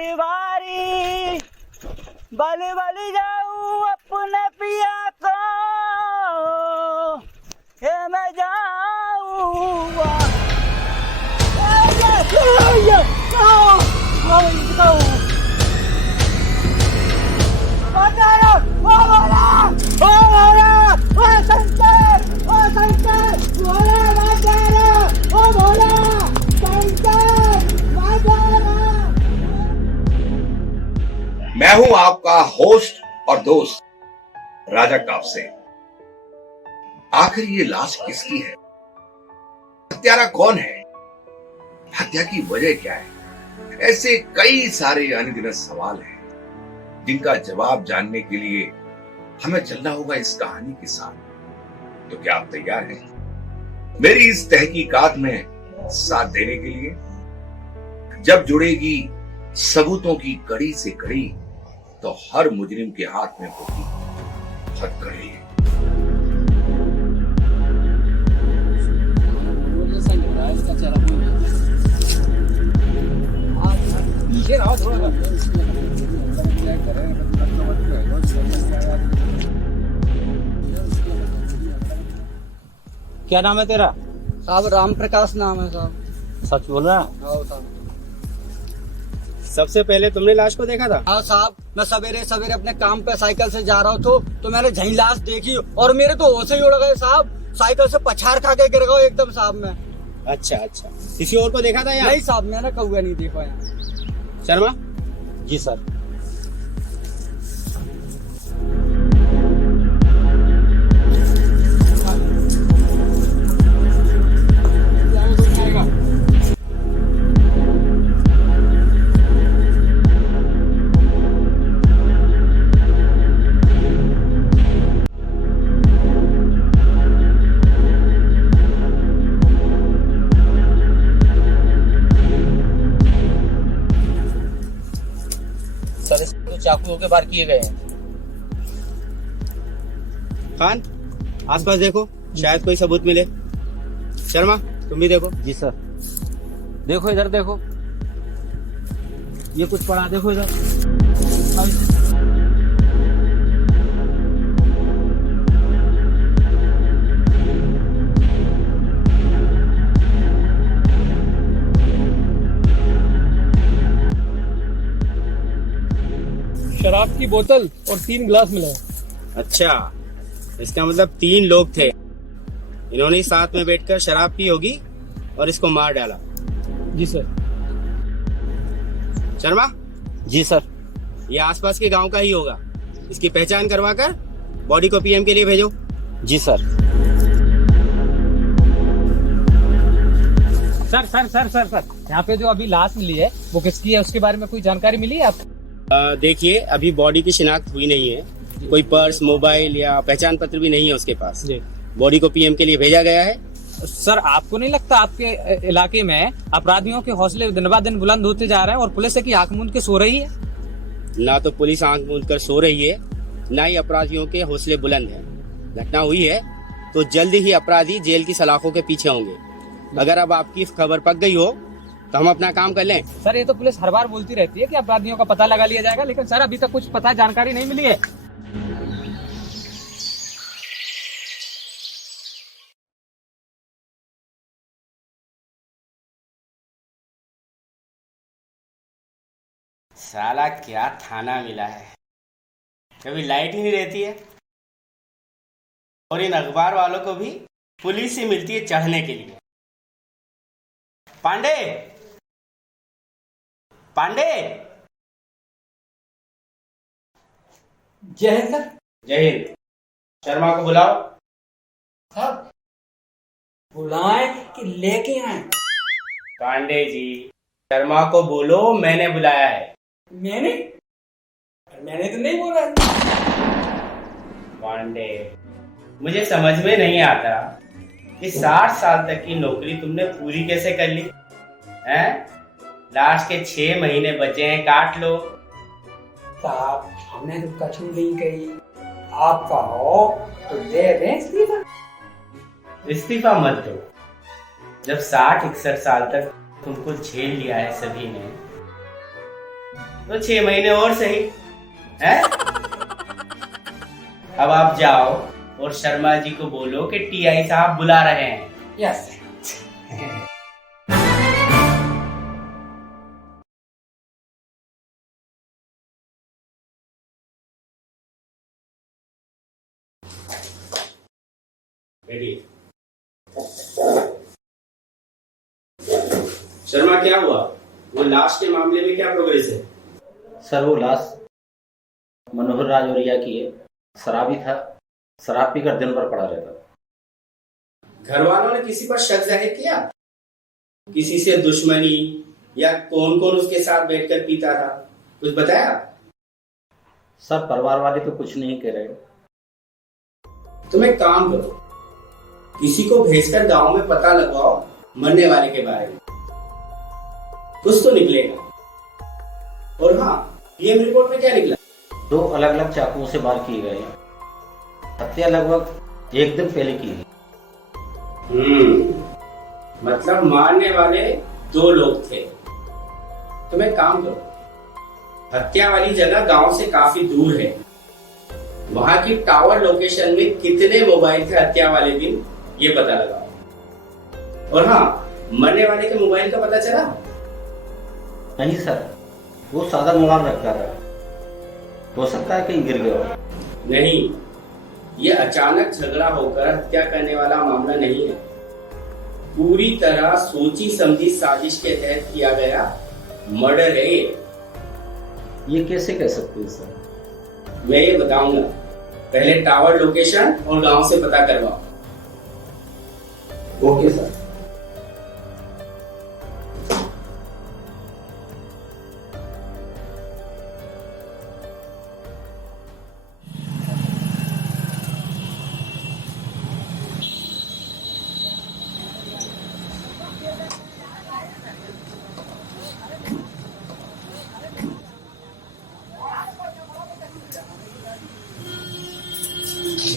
पटवारी, बल बल जाऊं अपने पिया को, हे मैं जाऊंगा। मैं हूं आपका होस्ट और दोस्त राजा कापसे। आखिर ये लाश किसकी है? हत्यारा कौन है? हत्या की वजह क्या है? ऐसे कई सारे अनगिनत सवाल हैं जिनका जवाब जानने के लिए हमें चलना होगा इस कहानी के साथ। तो क्या आप तैयार हैं मेरी इस तहकीकात में साथ देने के लिए? जब जुड़ेगी सबूतों की कड़ी से कड़ी, तो हर मुजरिम के हाथ में होगी हथकड़ी। क्या नाम है तेरा? साहब राम प्रकाश नाम है साहब। सच बोल रहा? हाँ साहब। सबसे पहले तुमने लाश को देखा था? हाँ साहब, मैं सवेरे सवेरे अपने काम पे साइकिल से जा रहा था तो मैंने झई लाश देखी और मेरे तो होश ही उड़ गए साहब। साइकिल से पछाड़ खा के गिर गया एकदम साहब में। अच्छा, किसी और को देखा था यार? नहीं साहब, मैंने कौआ नहीं देखा यहाँ। शर्मा? जी सर। चाकू के बार किए गए हैं। खान, आसपास देखो, शायद कोई सबूत मिले। शर्मा, तुम भी देखो। जी सर। देखो इधर देखो, ये कुछ पड़ा, देखो इधर। शराब की बोतल और 3 गिलास मिले। अच्छा, इसका मतलब 3 लोग थे। इन्होंने साथ में बैठकर शराब पी होगी और इसको मार डाला। जी सर। शर्मा? जी सर। ये आसपास के गांव का ही होगा। इसकी पहचान करवाकर बॉडी को पीएम के लिए भेजो। जी सर। सर यहाँ पे जो अभी लाश मिली है वो किसकी है, उसके बारे में कोई जानकारी मिली है आपको? देखिए, अभी बॉडी की शिनाख्त हुई नहीं है। कोई पर्स, मोबाइल या पहचान पत्र भी नहीं है उसके पास। बॉडी को पीएम के लिए भेजा गया है। सर, आपको नहीं लगता आपके इलाके में अपराधियों के हौसले दिन ब दिन बुलंद होते जा रहे हैं और पुलिस की आंख मूंद के सो रही है? ना तो पुलिस आंख मूंद कर सो रही है, ना ही अपराधियों के हौसले बुलंद है। घटना हुई है तो जल्द ही अपराधी जेल की सलाखों के पीछे होंगे। अगर अब आपकी खबर पक गई हो तो हम अपना काम कर लें। सर, ये तो पुलिस हर बार बोलती रहती है कि अपराधियों का पता लगा लिया जाएगा, लेकिन सर अभी तक कुछ पता जानकारी नहीं मिली है। साला क्या थाना मिला है, कभी लाइट ही नहीं रहती है और इन अखबार वालों को भी पुलिस ही मिलती है चढ़ने के लिए। पांडे, जय हिंद सर। जय हिंद। शर्मा को बुलाओ। साहब बुलाए कि लेके आए? पांडे जी, शर्मा को बोलो मैंने बुलाया है। मैंने तो नहीं बोला। पांडे, मुझे समझ में नहीं आता कि 60 साल तक की नौकरी तुमने पूरी कैसे कर ली हैं? लास्ट के 6 महीने बचे हैं, काट लो। साहब, हमने तो कछु नहीं कही। आप कहो तो दे दें इस्तीफा। इस्तीफा मत दो। जब 60-61 साल तक तुमको झेल लिया है सभी ने, तो 6 महीने और सही है। अब आप जाओ और शर्मा जी को बोलो कि टीआई साहब बुला रहे हैं। यस। शर्मा क्या हुआ? वो लाश के मामले में क्या प्रोग्रेस है? सर वो लाश मनोहर राजौरिया की है। शराबी था, शराब पीकर दिन भर पड़ा रहता था। घर वालों ने किसी पर शक जाहिर किया? किसी से दुश्मनी या कौन कौन उसके साथ बैठकर पीता था, कुछ बताया? सर परिवार वाले तो कुछ नहीं कह रहे। तुम एक काम करो, किसी को भेजकर गांव में पता लगवाओ मरने वाले के बारे में, कुछ तो निकलेगा। और हाँ, पीएम रिपोर्ट में क्या निकला? 2 अलग अलग चाकुओं से वार किए गए हैं। हत्या लगभग 1 दिन पहले की है। मतलब मारने वाले 2 लोग थे। तुम एक काम करो, हत्या वाली जगह गांव से काफी दूर है, वहां की टावर लोकेशन में कितने मोबाइल थे हत्या वाले दिन, ये पता लगाओ। और हाँ, मरने वाले के मोबाइल का पता चला? नहीं सर, वो सादा मोबाइल रखता था, हो सकता है कहीं गिर गया हो। नहीं, ये अचानक झगड़ा होकर हत्या करने वाला मामला नहीं है। पूरी तरह सोची समझी साजिश के तहत किया गया मर्डर है ये कैसे कह सकते हैं सर? मैं ये बताऊंगा, पहले टावर लोकेशन और गांव से पता करवाओ। Okay sir.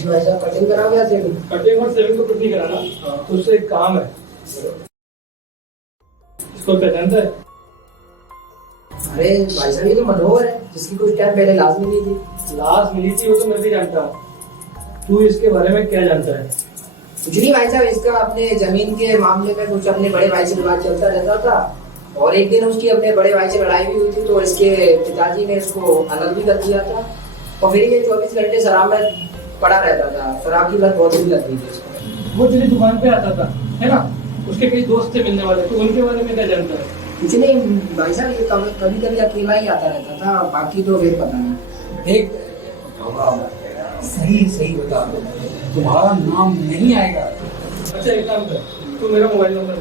वैसा कटिंग कराओगे या सेविंग? कटिंग और सेविंग तो कुछ नहीं कराना, तो उससे एक काम है। इसको पहचानता है? अरे भाई साहब, ये तो मनोहर है जिसकी कुछ टाइम पहले लाश मिली थी। लाश मिली थी वो तो मैं भी जानता हूँ। तू इसके बारे में क्या जानता है? कुछ नहीं भाई साहब, इसका अपने जमीन के मामले में कुछ अपने बड़े भाई से विवाद चलता रहता था, और एक दिन उसकी अपने बड़े भाई से लड़ाई भी हुई थी, तो इसके पिताजी ने इसको अलग भी कर दिया था, और फिर ये 24 घंटे शराब में पड़ा रहता था। शराब की लत बहुत ही लग गई थी इसको। वो तेरी दुकान पे आता था, है ना? उसके कई दोस्त थे मिलने वाले, तो उनके बारे में क्या जानता है? कुछ नहीं भाई साहब, ये कभी कभी अकेला ही आता रहता था, बाकी तो फिर पता नहीं। एक सही सही बता दो, तुम्हारा नाम नहीं आएगा। अच्छा एक काम कर, तू मेरा मोबाइल नंबर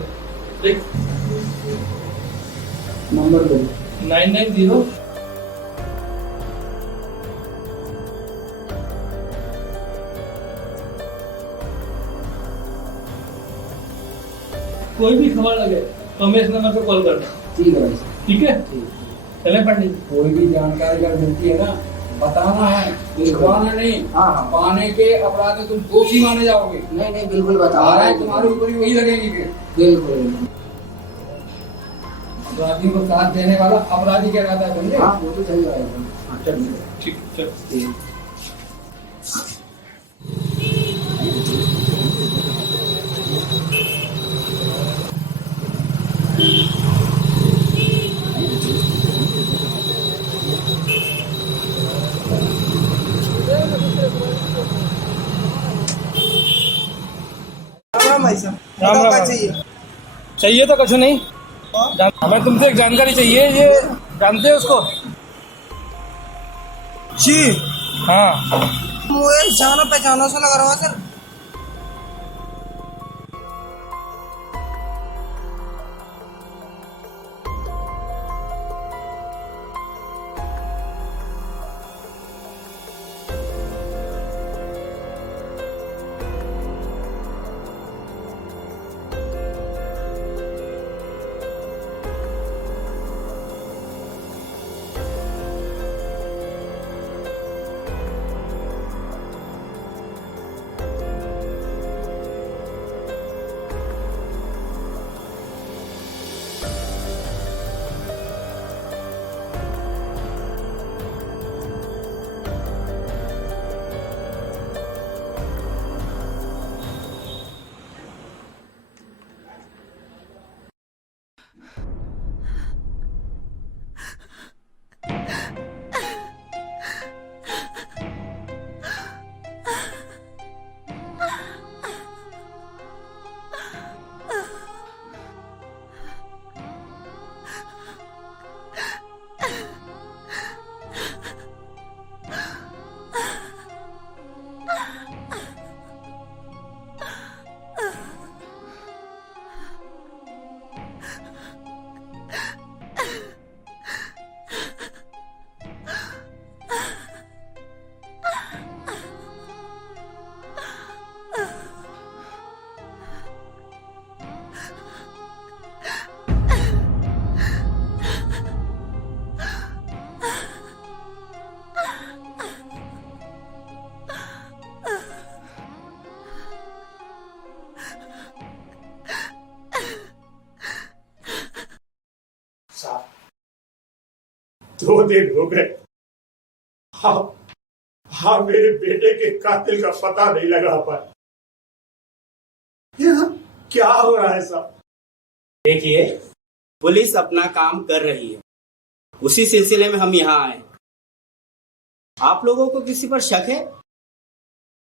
देख। नंबर दो। 990 कोई भी खबर लगे तो हमें इस नंबर पे कॉल करना। ठीक है भाई साहब। ठीक है, चले पंडित। कोई भी जानकारी अगर मिलती है ना, बताना है, छुपाना नहीं। हाँ। पाने के अपराध में तुम दोषी माने जाओगे। नहीं नहीं, बिल्कुल बताओ। धाराएं तुम्हारे ऊपर ही वही लगेगी फिर। बिल्कुल। अपराधियों को साथ देने वाला अपराधी कहलाता है, समझे? हाँ, वो तो सही बात है। चलिए। ठीक, चल। राम राम। चाहिए तो कुछ नहीं, हमें तुमसे एक जानकारी चाहिए। ये जानते हो उसको? जी हाँ, मुझे जाना पहचाना सा लग रहा है सर। 2 दिन हो गए। हाँ हाँ, मेरे बेटे के कातिल का पता नहीं लगा पाए। ये सब क्या हो रहा है साहब? देखिए, पुलिस अपना काम कर रही है, उसी सिलसिले में हम यहाँ आए। आप लोगों को किसी पर शक है?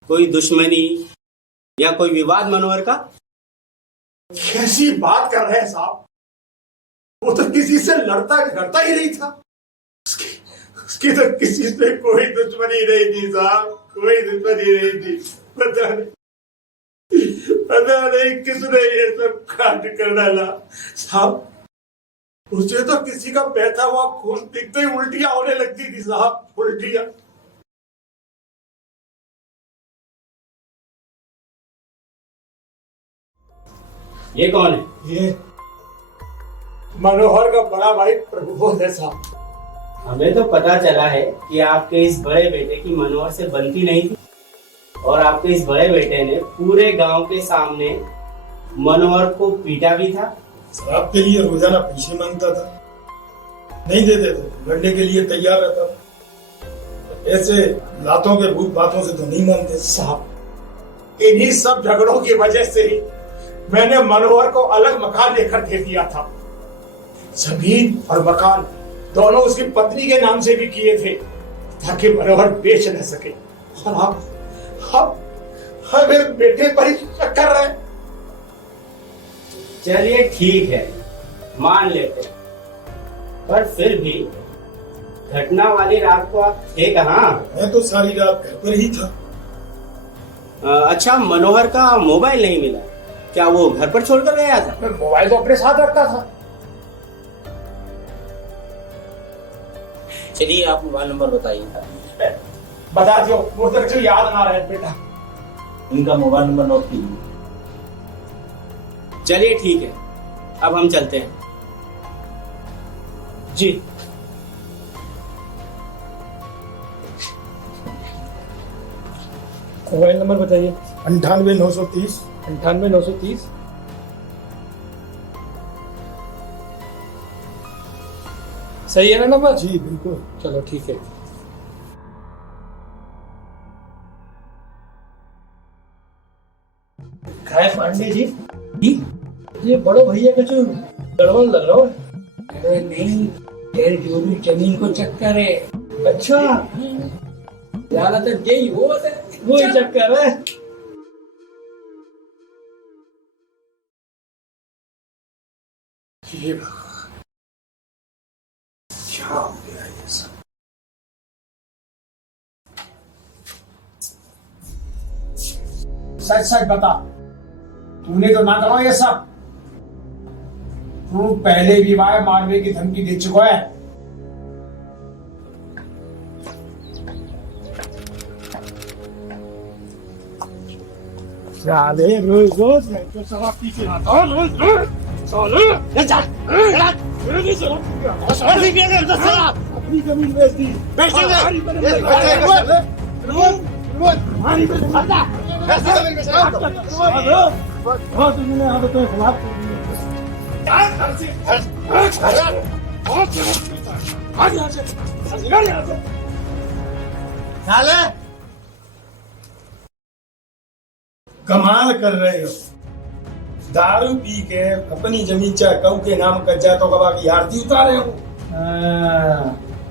कोई दुश्मनी या कोई विवाद मनोहर का? कैसी बात कर रहे हैं साहब? वो तो किसी से लड़ता ही नहीं था। उसकी तो किसी से कोई दुश्मनी नहीं थी साहब, कोई दुश्मनी नहीं थी। पता नहीं किसने ये सब कांड कर डाला साहब। उसे तो किसी का बहता हुआ खून दिखते ही उल्टियां होने लगती थी साहब, उल्टियां। ये कौन है? ये मनोहर का बड़ा भाई प्रभुबोध है साहब। हमें तो पता चला है कि आपके इस बड़े बेटे की मनोहर से बनती नहीं थी और आपके इस बड़े बेटे ने पूरे गांव के सामने मनोहर को पीटा भी था। शराब के लिए रोजाना पैसे मांगता था, नहीं देते थे, लड़ने के लिए तैयार रहता था। ऐसे लातों के भूत बातों से तो नहीं मानते साहब। इन्हीं सब झगड़ों की वजह से ही मैंने मनोहर को अलग मकान लेकर दे दिया था। जमीन और मकान दोनों उसकी पत्नी के नाम से भी किए थे ताकि मनोहर बेच न सके। और आप मेरे बेटे पर ही शक कर रहे हैं। चलिए ठीक है, मान लेते हैं, पर फिर भी घटना वाली रात को आप थे कहाँ? मैं तो सारी रात घर पर ही था। अच्छा, मनोहर का मोबाइल नहीं मिला, क्या वो घर पर छोड़कर गया था? मोबाइल तो अपने साथ रखता था। चलिए आप मोबाइल नंबर बताइए। बता दो, मुझे तो याद ना रहे बेटा। इनका मोबाइल नंबर नोट कीजिए। चलिए ठीक है, अब हम चलते हैं। जी। मोबाइल नंबर बताइए। 98,930 98,930। सही है ना नंबर? जी बिल्कुल। चलो ठीक है। पांडे जी, ये बड़ो भैया का जो गड़बड़ लग रहा है। अरे नहीं, फिर जो भी जमीन को चक्कर है। अच्छा, ज्यादातर यही हो वही चक्कर है। ये क्या हो गया ये सब? सच सच बता, तूने तो ना करो ये सब। तू पहले भी वाय मारने की धमकी दे चुका है। साले रोज रोज मैं तो शराब पी के आता हूँ, रोज रोज साले अपनी जमीन बेच दी। तुमने आदतों के खिलाफ कमाल कर रहे हो। दारू पी के अपनी जमीन चाहे कऊ के नाम कब्जा तो कबा की आरती उतारे हो।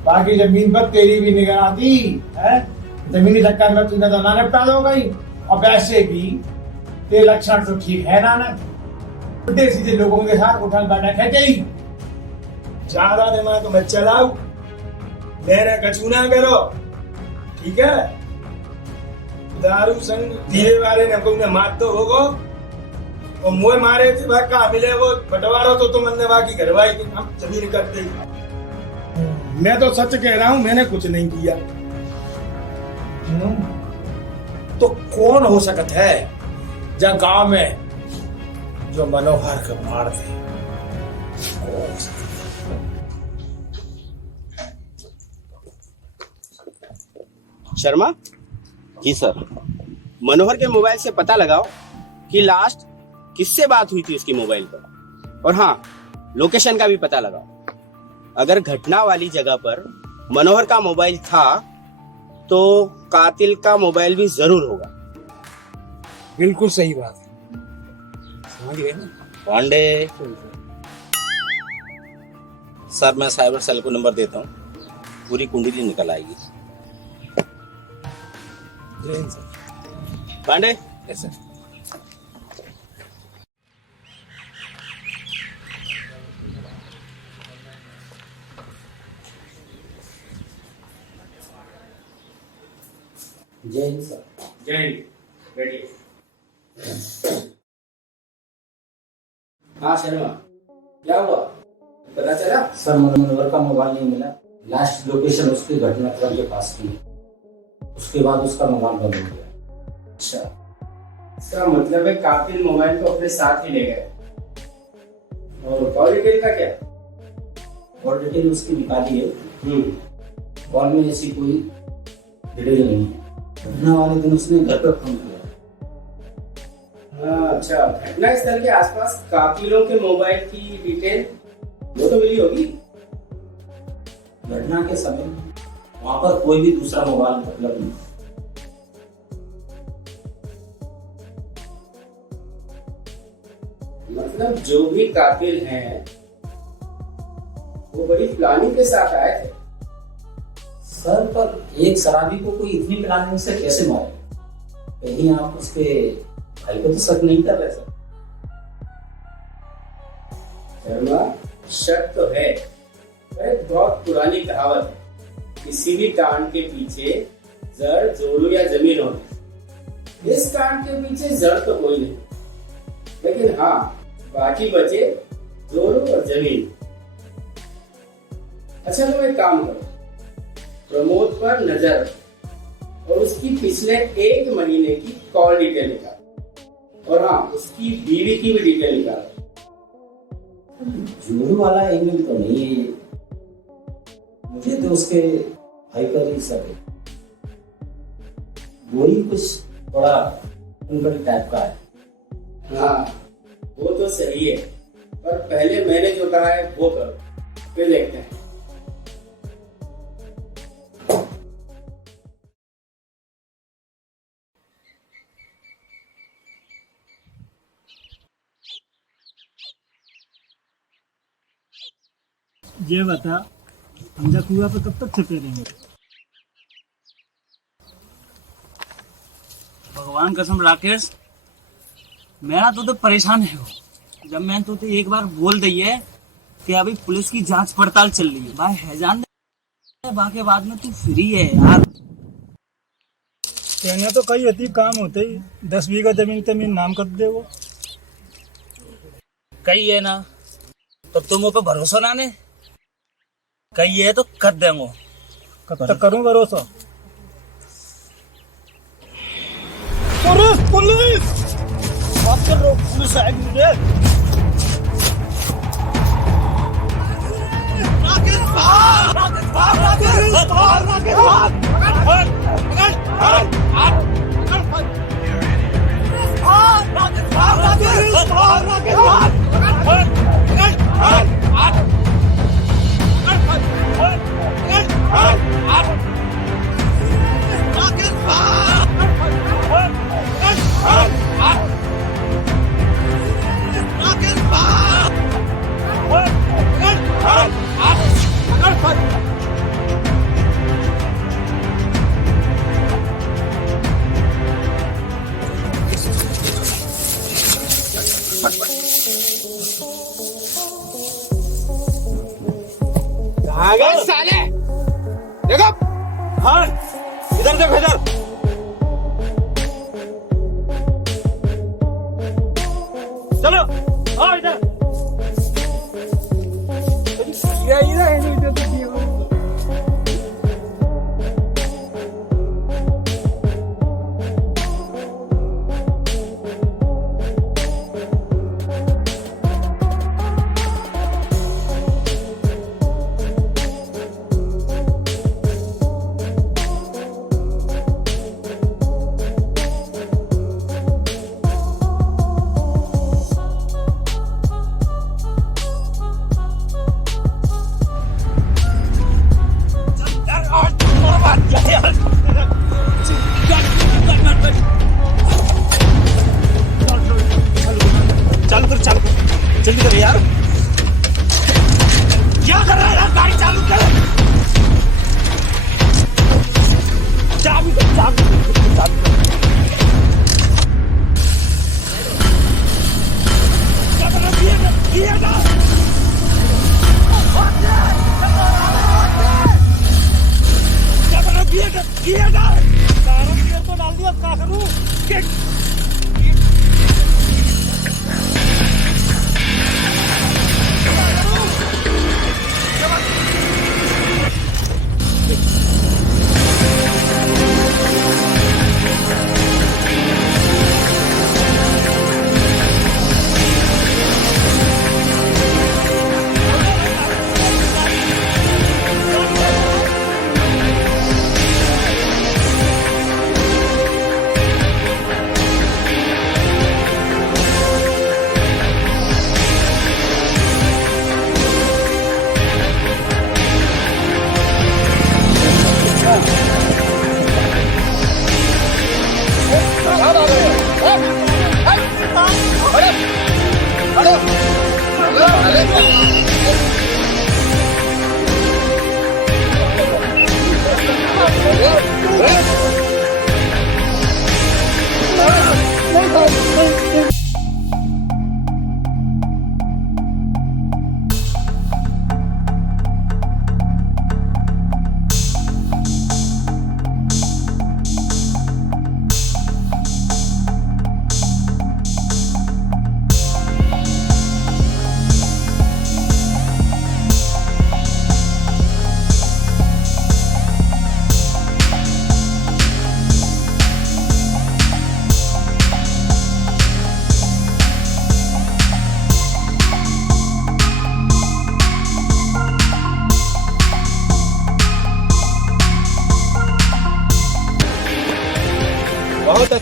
बाकी जमीन पर तेरी भी निगाह आती है। जमीनी चक्कर में तूने तो नाने पैदा हो गई। और वैसे भी तेरे लक्षण तो ठीक है ना? उल्टे सीधे लोगों के साथ उठल बैठक है कहीं। ज्यादा दिमाग मत चलाओ, मेरे कछु ना करो, ठीक है? दारू संग धीरे वाले ने तुमने मार तो होगो और मुझे मारे थे भाई कहा मिले वो बंटवारा तो तुमने बाकी घरवाई की हम जमीन करते ही। मैं तो सच कह रहा हूँ, मैंने कुछ नहीं किया। तो कौन हो सकता है जब गांव में जो मनोहर को मार दे? शर्मा जी सर। मनोहर के मोबाइल से पता लगाओ कि लास्ट किससे बात हुई थी उसकी मोबाइल पर, और हाँ, लोकेशन का भी पता लगाओ। अगर घटना वाली जगह पर मनोहर का मोबाइल था तो कातिल का मोबाइल भी जरूर होगा। बिल्कुल सही बात है, समझ गए ना? पांडे सर, मैं साइबर सेल को नंबर देता हूँ, पूरी कुंडली निकल आएगी। जय हिंद सर। Pandey, yes sir. जय हिंद सर। जय हिंद, बैठिए। हाँ शर्मा, क्या हुआ, पता चला? सर, मनोहर का मोबाइल नहीं मिला। लास्ट लोकेशन उसकी घटनास्थल के पास की, उसके बाद उसका मोबाइल बंद हो गया। अच्छा, इसका मतलब है कातिल मोबाइल को अपने साथ ही ले गए। और कॉल डिटेल का क्या? और डिटेल उसकी निकाली है, कॉल में ऐसी कोई डिटेल नहीं है। घटना वाले दिन उसने घर पर फोन किया। हाँ, अच्छा, घटना स्थल के आसपास कातिलों के मोबाइल की डिटेल वो तो मिली होगी। घटना के समय वहां पर कोई भी दूसरा मोबाइल उपलब्ध नहीं। मतलब जो भी कातिल हैं वो बड़ी प्लानिंग के साथ आए थे। सर, पर एक शराबी को कोई इतनी प्लानिंग से कैसे मारे? कहीं आप उसके भाई को तो शक नहीं कर रहे सर? शर्मा, शक तो है, पर एक बहुत पुरानी कहावत है, किसी भी कांड के पीछे जड़, जोड़ू या जमीन होती। इस कांड के पीछे जड़ तो कोई नहीं, लेकिन हाँ बाकी बचे जोड़ू और जमीन। अच्छा, तुम एक काम करो, प्रमोद पर नजर रखो और उसकी पिछले 1 महीने की कॉल डिटेल निकालो, और हाँ उसकी बीवी की भी डिटेल निकालो। जोरू वाला ईमेल तो नहीं है ये। मुझे तो उसके भाई पर ही शक है। वही कुछ बड़ा उनका टाइप का है। हाँ वो तो सही है, पर पहले मैंने जो कहा है वो करो, फिर देखते हैं। ये बता, हम जब कुआ पे कब तक छुपे रहेंगे? भगवान कसम राकेश, मेरा तो परेशान है वो। जब मैंने तो एक बार बोल दी है कि अभी पुलिस की जांच पड़ताल चल रही है, भाई हैजान दे, बाकी बाद में तू फ्री है यार। कहने तो कई अति काम होते ही, 10 बीघा जमीन नाम कर दे वो। कही है ना, तो तुम पे भरोसा ना ने, कही है तो कर देंगे। कब तक करूं भरोसा? पुलिस पुलिस बात कर रहा हूं, पुलिस आएगी मुझे। राकेश भाग, राकेश भाग, राकेश भाग, राकेश भाग, साले देखो, हाँ इधर देखो, इधर चलो, हाँ इधर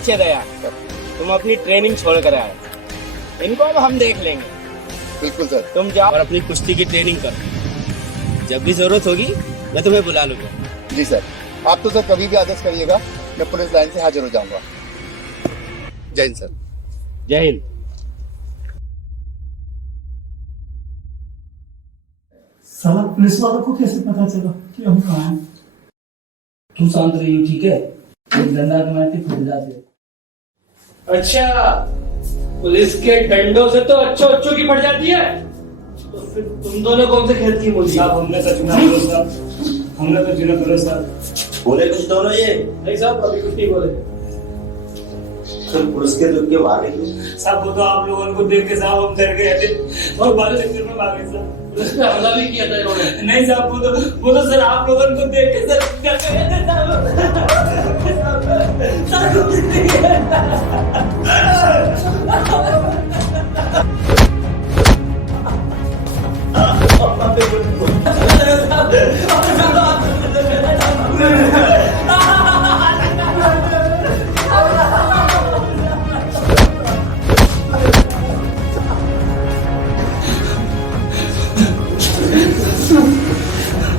अच्छे दया, तुम अपनी ट्रेनिंग छोड़ कर आए, इनको अब हम देख लेंगे। बिल्कुल सर। तुम जाओ और अपनी कुश्ती की ट्रेनिंग करो, जब भी जरूरत होगी मैं तुम्हें बुला लूंगा। जी सर, आप तो सर कभी भी आदेश करिएगा, मैं पुलिस लाइन से हाजिर हो जाऊंगा। जय हिंद सर। जय हिंद। साला पुलिस वालों को कैसे पता चला कि हम कहाँ हैं? तू शांत रही, ठीक है? एक डंडा के मारते फट जाते। अच्छा, पुलिस के डंडों से तो अच्छों की पड़ जाती है, तो फिर तुम दोनों कौन से खेत की मूली? साहब हमने तो चुना करो साहब, हमने तो चुना करो साहब। बोले कुछ दोनों ये? नहीं साहब, अभी कुछ नहीं बोले। फिर पुलिस के दुख के भागे थे। साहब वो तो आप लोगों को देख के साहब हम डर गए थे और बारह चक्कर में भागे साहब। पुलिस पे हमला भी किया था इन्होंने। नहीं साहब, वो तो सर आप लोगों को देख के सर डर गए थे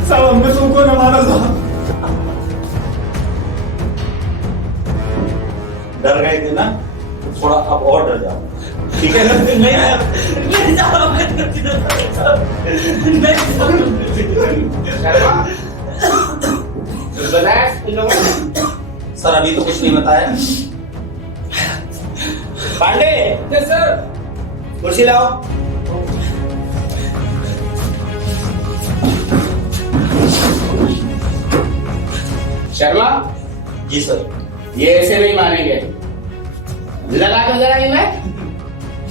साहब हमने तुमको न मारा साहब। डर गए थे ना, थोड़ा अब और डर जाओ, ठीक है? नहीं साहब, सर अभी तो कुछ नहीं बताया। Pandey, yes sir. कुर्सी लाओ। शर्मा जी सर। ये ऐसे नहीं मानेंगे, लगा दो जरा इनमें।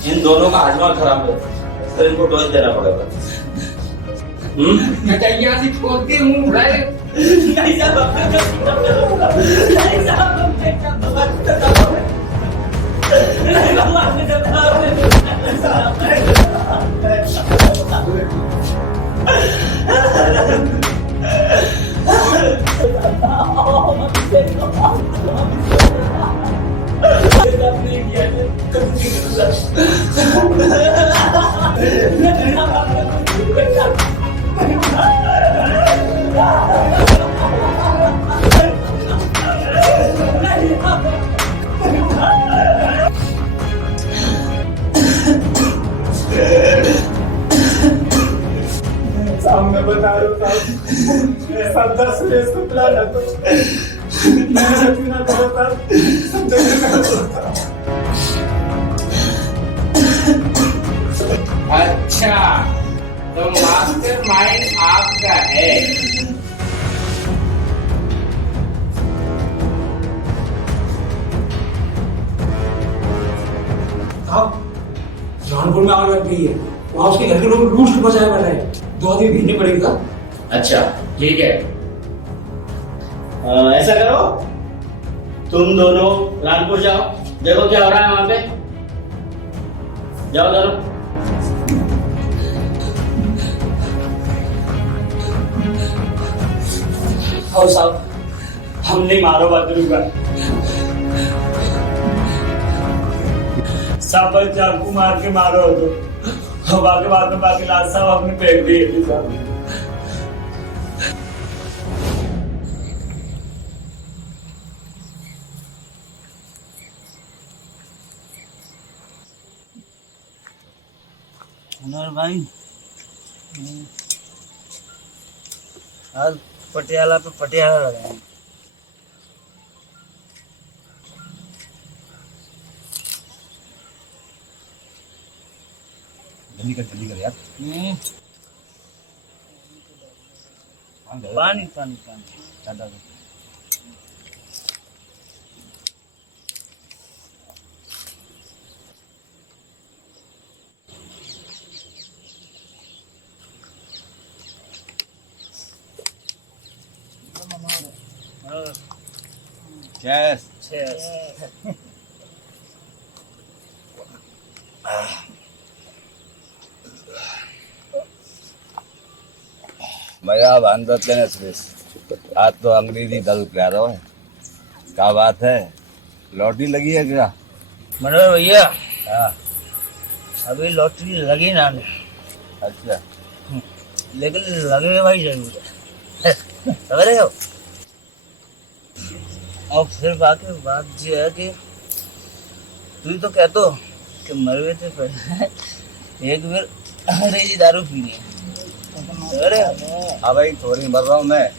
इन दोनों का हाजमा खराब है सर, इनको डोज देना पड़ेगा। मैं तैयार से छोड़ती हूँ। नहीं साहब, नहीं साहब, नहीं सामने बता रहा हूँ साहब, 10 मिनट को बुलाना तो मैं चुना करो साहब। अच्छा, तो मास्टरमाइंड आपका है। जौनपुर में आग लग गई है, वहाँ उसके घर के लोग लूट के बचाए बैठे हैं। 2 आदमी भेजने पड़ेगा। अच्छा ठीक है, ऐसा करो, तुम दोनों रानपुर जाओ, देखो क्या हो रहा है वहां पे। जाओ दोनों। और साहब, हम नहीं मारो बहादुर का साहब, चाकू मार के मारो तो बाकी बाद में बाकी लाश साहब आपने फेंक दिए थे साहब। भाई आज पटियाला पे पटियाला लगाए। जल्दी कर यार। पानी पानी पानी। Cheers. Cheers. मजा बांधत ने सुरेश, आज तो अंग्रेजी दल प्यारो है। क्या बात है, लॉटरी लगी है क्या? मनोहर भैया, अभी लॉटरी लगी ना नहीं। अच्छा, लेकिन लगे भाई जरूर है। समझ रहे हो? और फिर बाकी बात ये है कि तू तो कहतो कि मरवे थे पहले एक बार अंग्रेजी दारू पीनी है। अरे हाँ भाई, थोड़ी मर रहा हूँ मैं।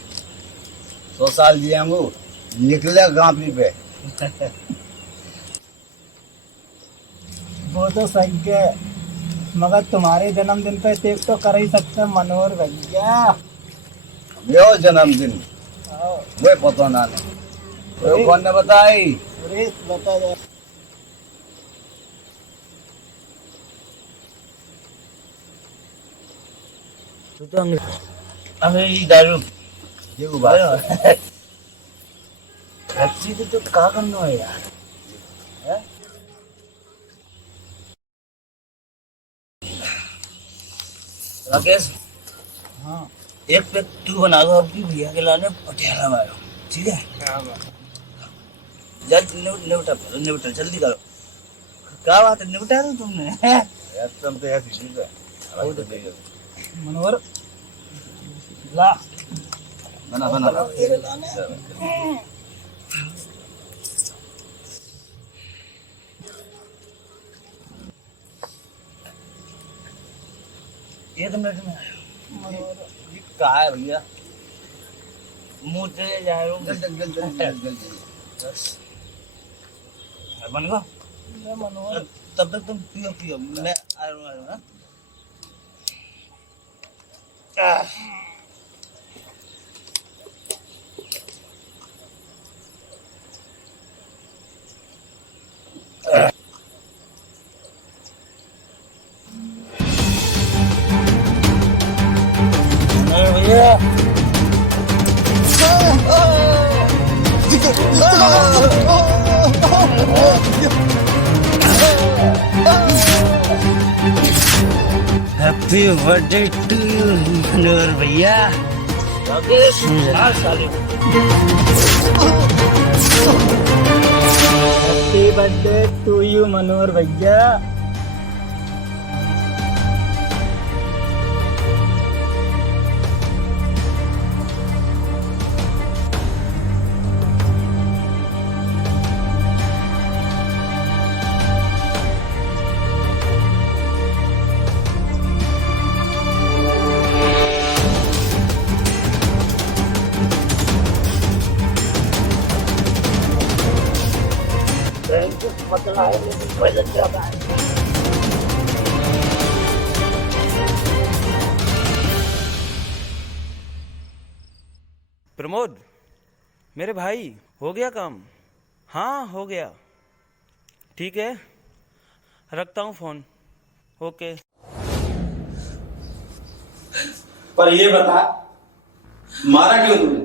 100 साल जियांगू, निकले गांपी पे। वो तो सही है, मगर तुम्हारे जन्मदिन पे टेक तो कर ही सकते मनोहर भैया। यो जन्मदिन वो पता ना नहीं, कौन ने बताई? अरे बता दे। तू तो अंग्रेजी दारू ये बात फैक्ट्री तो क्या करना है यार? राकेश, हाँ एक पैक तू बना दो अपनी भैया के लाने पटियाला मारो, ठीक है? निपटा जल्दी करो। क्या बात है, निपटा दो तुमने? एकदम तो ऐसी चीज है। मनोहर ला बना बना एक मिनट में कहा है भैया? मुँह चले जा रहा हूँ। बन गो मनोहर, तब तक तुम पियो पियो, मैं आ रहा हूँ। भैया हैप्पी बर्थडे टू यू मनोहर भैया। हैप्पी बर्थडे टू यू मनोहर भैया। प्रमोद, मेरे भाई, हो गया काम? हाँ हो गया, ठीक है, रखता हूँ फोन। ओके। पर ये बता, मारा क्यों तूने?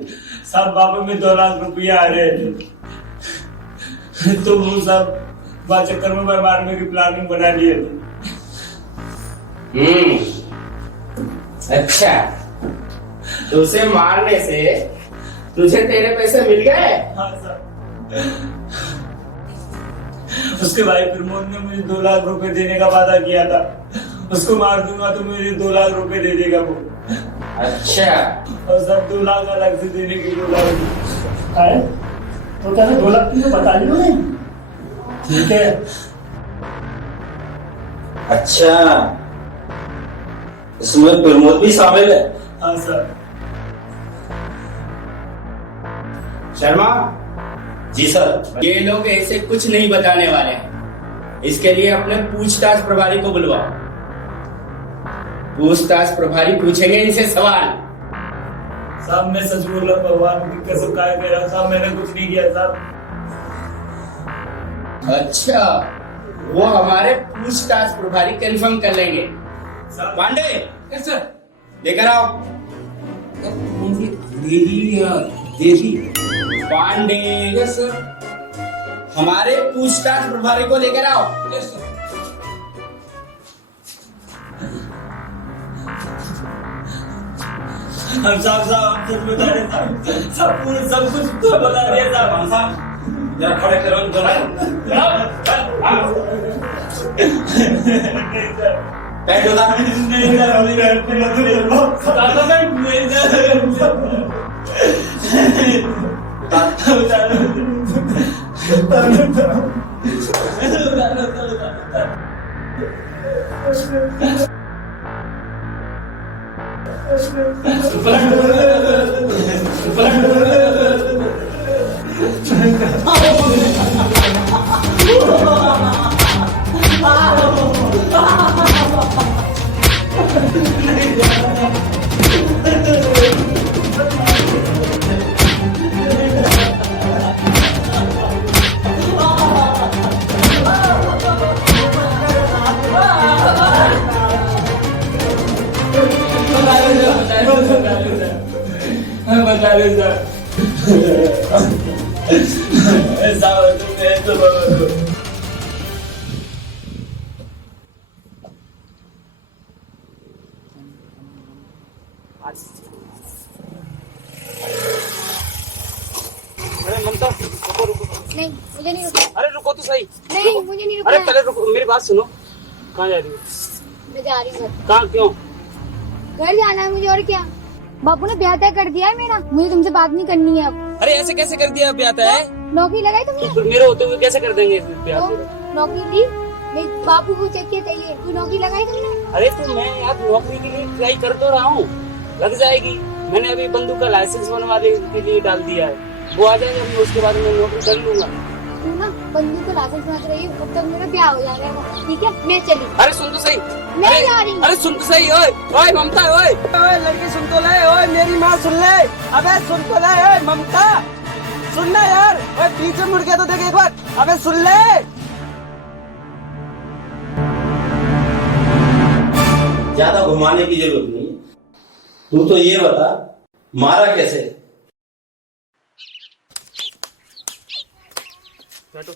सब बाबू में 2 लाख रुपया आ रहे थे, तो वो सब चक्कर में मारने की प्लानिंग बना लिए थे। अच्छा, तो उसे मारने से तुझे तेरे पैसे मिल गए? हाँ सर। उसके भाई प्रमोद ने मुझे 2 लाख रुपए देने का वादा किया था, उसको मार दूंगा तो मुझे 2 लाख रुपए दे देगा वो। अच्छा, और सब 2 लाख अलग से देने के 2 लाख आए तो क्या 2 लाख तुमको बता लियो नहीं? ठीक है। अच्छा, इसमें प्रमोद भी शामिल है? हाँ सर। शर्मा जी सर। ये लोग ऐसे कुछ नहीं बताने वाले हैं, इसके लिए अपने पूछताछ प्रभारी को बुलवाओ। पूछताछ प्रभारी पूछेंगे इनसे सवाल। साहब मैं सच बोल रहा, भगवान की कसम कह रहा हूं साहब, मैंने कुछ नहीं किया साहब। अच्छा, वो हमारे पूछताछ प्रभारी कंफर्म कर लेंगे। पांडे सर, लेकर आओ। देवी पांडे यस सर। हमारे पूछताछ प्रभारी को लेकर आओ। Yes sir. हम साहब सच बता रहे साहब, सब कुछ तो बता रहे साहब। जरा खड़े करो इनको। पैंट उतार। नहीं सर, अभी बता रहे अरे ममता रुको रुको। नहीं मुझे नहीं रुकना। अरे रुको तो सही। नहीं मुझे नहीं रुकना। अरे पहले रुको, मेरी बात सुनो। कहाँ जा रही हो? मैं जा रही हूँ कहाँ, क्यों? घर जाना है मुझे, और क्या। बापू ने ब्याह तय कर दिया है मेरा, मुझे तुमसे बात नहीं करनी है अब। अरे ऐसे कैसे कर दिया ब्याह तय? नौकरी लगाई तुमने? तो मेरे होते हुए कैसे कर देंगे ब्याह? तो नौकरी दी, मेरे बापू को चाहिए चाहिए, तू नौकरी लगाई तुमने? अरे तो मैं यार नौकरी के लिए ट्राई कर तो रहा हूँ, लग जाएगी। मैंने अभी बंदूक का लाइसेंस बनवाने के लिए डाल दिया है, वो आ जाएगा, मैं उसके बाद मैं नौकरी कर लूंगा। तू ना बंदूक का लाइसेंस बनाते रही, कब तक मेरा ब्याह हो जाएगा। ठीक है मैं चली। अरे सुन तो सही। नहीं जा रही। अरे सुन तो सही। ओए ओए ममता, ओए ओए लड़की सुन तो ले। ओए मेरी माँ सुन ले। अबे सुन तो ले। ओए ममता सुन ले यार। ओए पीछे मुड़ के तो देख एक बार। अबे सुन ले। ज्यादा घुमाने की जरूरत नहीं। तू तो ये बता, मारा कैसे? बैठो।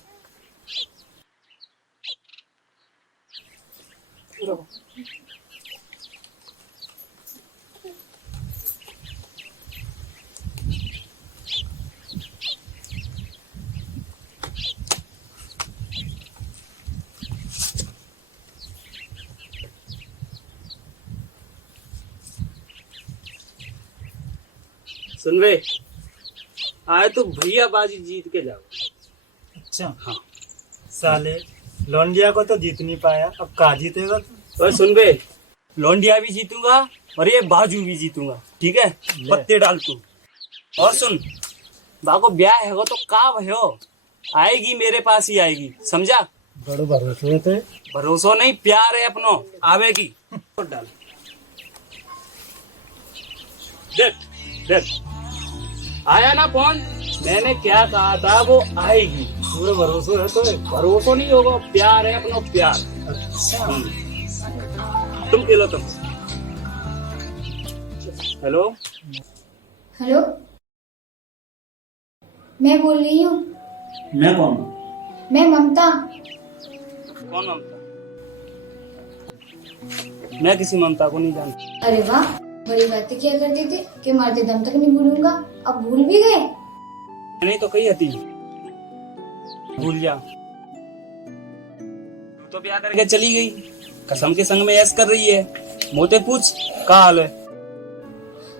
सुन वे, आए तो भैया बाजी जीत के जाओ। अच्छा हाँ साले, लौंडिया को तो जीत नहीं पाया, अब का जीतेगा तू? और सुन बे, लौंडिया भी जीतूंगा और ये बाजू भी जीतूंगा, ठीक है? पत्ते डाल तू। और सुन, बाको ब्याह है वो तो का भयो, आएगी मेरे पास ही आएगी, समझा? बड़ो भरोसे थे। भरोसा नहीं, प्यार है अपनो, आवेगी। डाल देख देख, आया ना फोन, मैंने क्या कहा था, वो आएगी। पूरा भरोसा है तो? भरोसा नहीं होगा, प्यार है अपनो, प्यार। अच्छा तुम खेलो तुम। हेलो हेलो, मैं बोल रही हूँ। मैं कौन? मैं ममता। कौन ममता? मैं किसी ममता को नहीं जानता। अरे वाह, बड़ी बातें किया करते थे कि मरते दम तक नहीं भूलूंगा, अब भूल भी गए? नहीं तो कही हती, भूल जा। तो ब्याह करके चली गई, कसम के संग में ऐश कर रही है। मोते पूछ क्या हाल है?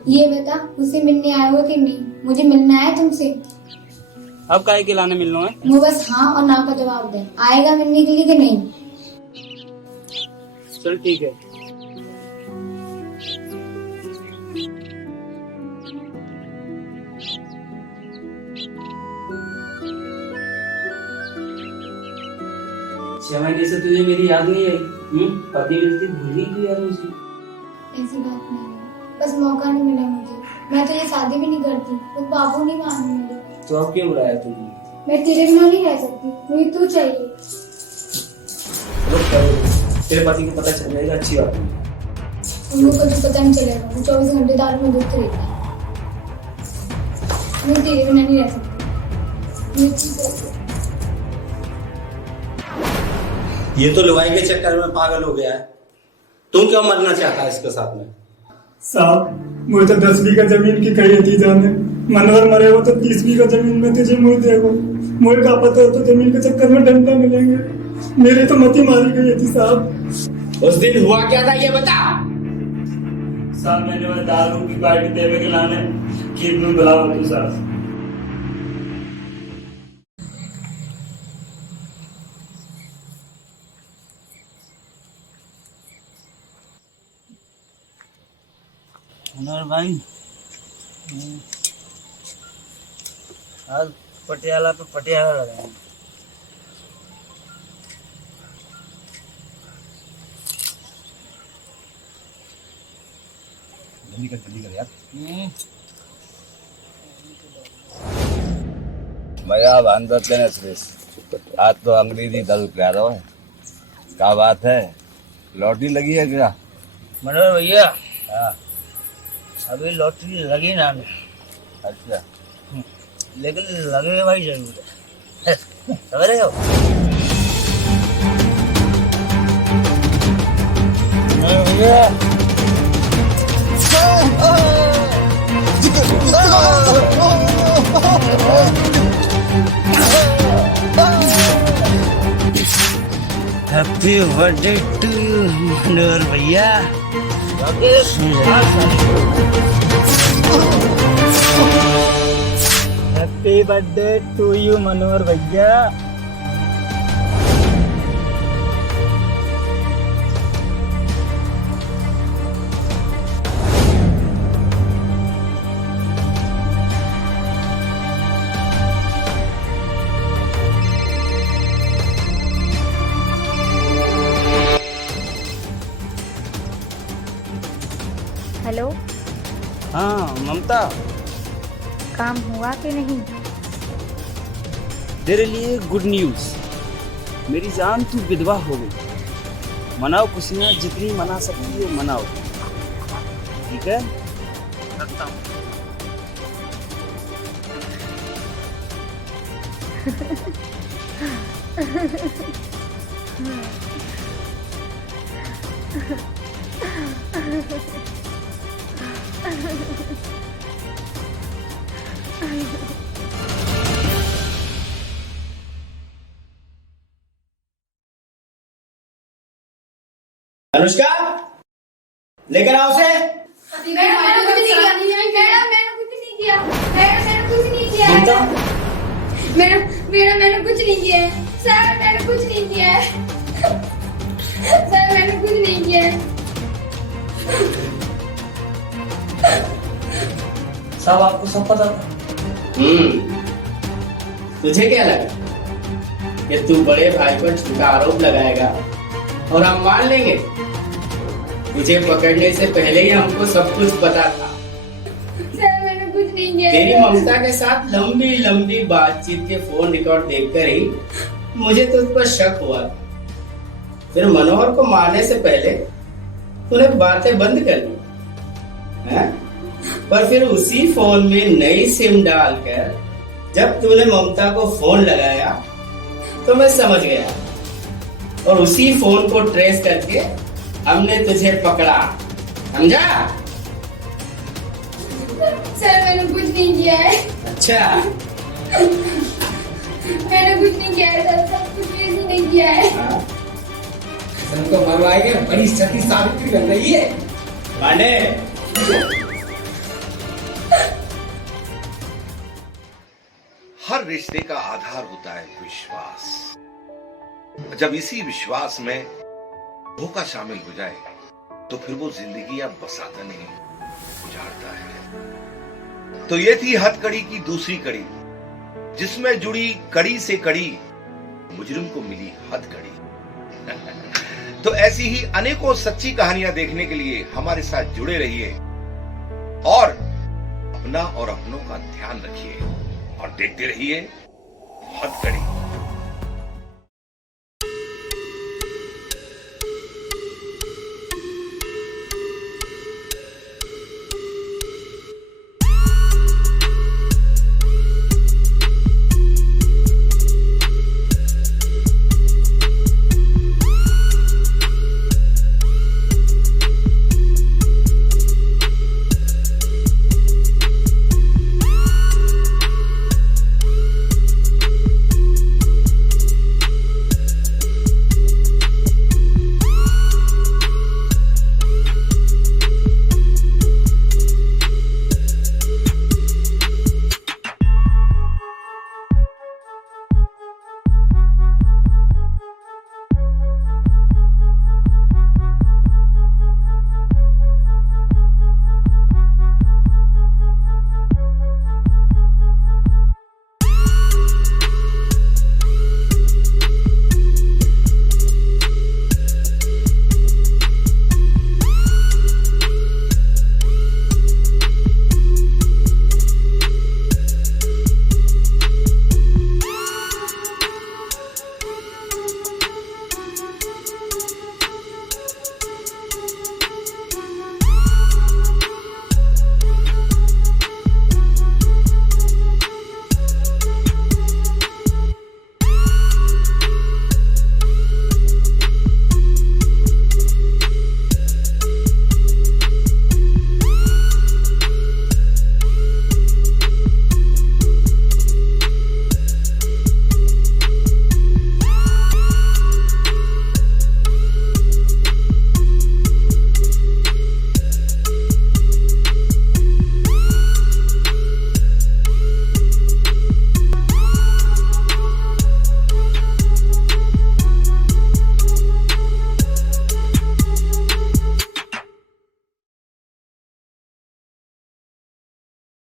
ये बता, मुझसे मिलने आए हो कि नहीं? मुझे मिलना है तुमसे। अब काहे के लाने मिलना है? वो बस हाँ और ना का जवाब दे, आएगा मिलने के लिए कि नहीं? चल ठीक है। छह महीने से तुझे मेरी याद नहीं आई? पति मिलती भूल ही गई यार मुझे। ऐसी बात नहीं है, बस मौका नहीं मिला मुझे। मैं तो ये शादी भी नहीं करती, तो बाबू नहीं मान मेरे। तो अब क्यों बुलाया तुमने? मैं तेरे बिना नहीं रह सकती, मुझे तू चाहिए। तेरे पति को पता चल जाएगा, अच्छी बात है। उनको कुछ पता नहीं चलेगा, वो 24 घंटे दारू में डूबते रहता है। मैं तेरे बिना नहीं रह सकती, मुझे तू चाहिए। ये तो लुगाई के चक्कर में पागल हो गया है। तू क्यों मरना चाहता है इसके साथ में? साहब मुझे तो 10 बीघा जमीन की कही थी जाने, मनोहर मरे हो तो 30 बीघा जमीन में तुझे मुझे देगो, मुझे का पता हो तो जमीन के चक्कर में डंडा मिलेंगे। मेरी तो मती मारी गई थी साहब। उस दिन हुआ क्या था ये बता। साहब मैंने वह दारू की पार्टी देवे के लाने खेत में बुलावा तू साहब। मनोहर भाई आज पटियाला पे पटियाला लगाए। जल्दी कर यार। भैया अंदर तेने सुरेश आज तो अंग्रेजी दल कह रहा है, क्या बात है, लॉटरी लगी है क्या? मनोहर भैया हाँ अभी लॉटरी लगी ना हमें। अच्छा लेकिन लगे भाई जरूर है, समझ रहे हो? भैया हैप्पी बर्थडे टू यू मनोहर भैया। हैप्पी बर्थडे टू यू मनोहर भैया। हेलो, हाँ ममता, काम हुआ कि नहीं? तेरे लिए गुड न्यूज, मेरी जान तू विधवा हो गई। मनाओ खुशियाँ जितनी मना सकती हो मनाओ, ठीक है? रखता हूँ। अनुष्का लेकर आओ उसे। मैंने कुछ नहीं किया। मैंने कुछ नहीं किया। मैंने कुछ नहीं किया। मैंने कुछ नहीं किया। सर मैंने कुछ नहीं किया। सर मैंने कुछ नहीं किया। साहब आपको सब पता था? तुझे क्या लगा कि तू बड़े भाई पर झूठा आरोप लगाएगा और हम मान लेंगे? तुझे पकड़ने से पहले ही हमको सब कुछ पता था। सर मैंने कुछ नहीं किया। तेरी ममता के साथ लंबी लंबी बातचीत के फोन रिकॉर्ड देखकर ही मुझे तुझ पर शक हुआ। फिर मनोहर को मारने से पहले तूने बातें बंद कर दी, हैं? पर फिर उसी फोन में नई सिम डालकर जब तूने ममता को फोन लगाया तो मैं समझ गया और उसी फोन को ट्रेस करके हमने तुझे पकड़ा, समझा? सर मैंने कुछ नहीं किया है। अच्छा मैंने कुछ नहीं किया है सर, सब कुछ भी नहीं किया है। सबको मरवाएंगे, बड़ी सती सावित्री बन रही है। पांडे हर रिश्ते का आधार होता है विश्वास। जब इसी विश्वास में धोखा शामिल हो जाए तो फिर वो जिंदगी अब बसाता नहीं, गुजारता है। तो ये थी हथकड़ी की दूसरी कड़ी, जिसमें जुड़ी कड़ी से कड़ी मुजरिम को मिली हथकड़ी। तो ऐसी ही अनेकों सच्ची कहानियां देखने के लिए हमारे साथ जुड़े रहिए और अपना और अपनों का ध्यान रखिए और देखते रहिए हथकड़ी।